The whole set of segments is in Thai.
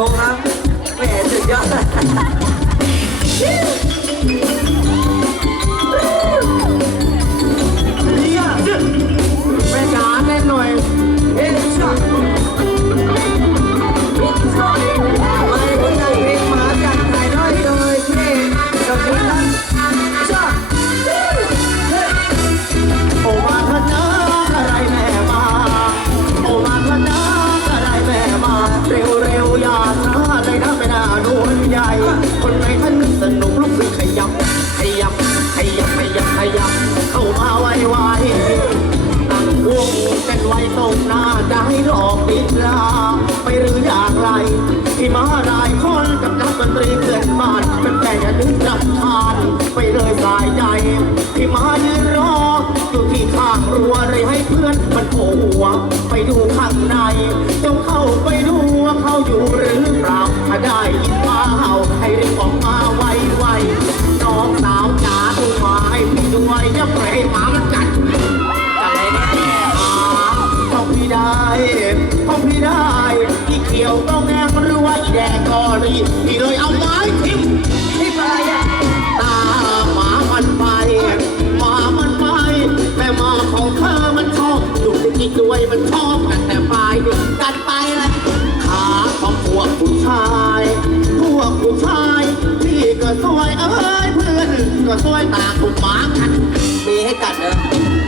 ชว์ครับแหมสุดยอด นะไม่น่าดูใหญ่ คนไหนท่านสนุกลุกขึ้นขยับ ขยับ ขยับ ขยับ ขยับ เข้ามาไวไวๆตั้งวงกันไว้ตรงหน้าจะให้หลอกปิดลา ไปหรืออย่างไร ที่มาลายคนกับนักดนตรีเพื่อนบ้านเป็นแต่อย่านึกรำคาญไปเลยสายใจ ที่มายืนรออยู่ที่ข้างรั้วเลยให้เพื่อนมันโผล่ไปดู มันชอบกันแต่ปลายดิกันไปเลยขาของพวกผู้ชาย พวกผู้ชายพี่ก็สวยเอ้ยเพื่อนก็สวยตาถูกหมากัดมีให้กัดเนอะ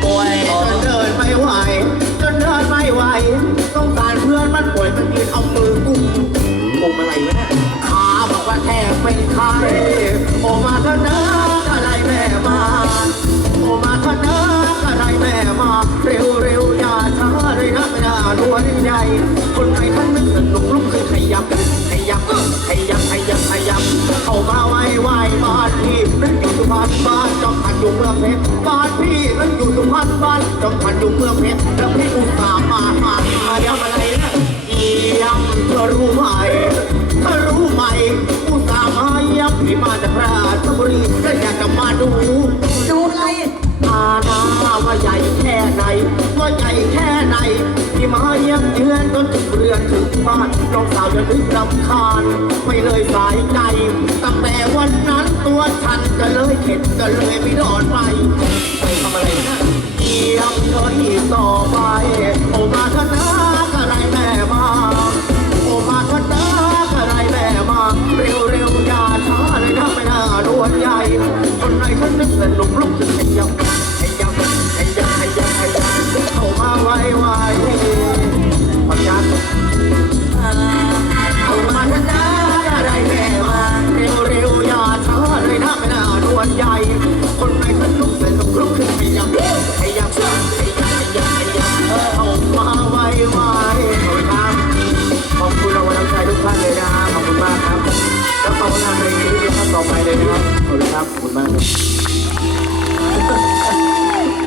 ป่วยจนเดินไม่ไหวจนเดินไม่ไหวต้องการเพื่อนมันป่วยมันยืนเอามือกุมมุมอะไรวะเนี่ยขาบอกว่าแทบไม่คายโอมาเถอะนะอะไรแม่มาโอกมาเถอะนอะ คนไหนท่านนึกสนุกลุกขึ้นขยับขยับขยับขยับขยับ เข้ามาไหว้ไหวๆบ้านพี่นั้นอยู่สุพรรณบ้านจอมพันอยู่เมืองเพชรบ้านพี่นั้นอยู่สุพรรณบ้านจอมพันอยู่เมืองเพชรแล้วพี่อุตส่าห์มามามาเดี๋ยวมาเลยนะเยี่ยมเธอรู้ไหมเธอรู้ไหมอุตส่าห์มาเยี่ยมพี่มาจากราชบุรีและอยากจะมาดูดูอะไรอาณาว่าใหญ่แค่ไหนว่าใหญ่แค่ไหน มาเยี่ยมเยือนจนถึงเรือนถึงบ้านน้องสาวอย่านึกรำคาญ ไม่เลยสายใจ ตั้งแต่วันนั้นตัวฉันก็เลยเข็ดก็เลยไม่นอนไปไปทำอะไรนะเยี่ยมเธออีกต่อไป นอบคุณครับขอบคุณมากครับ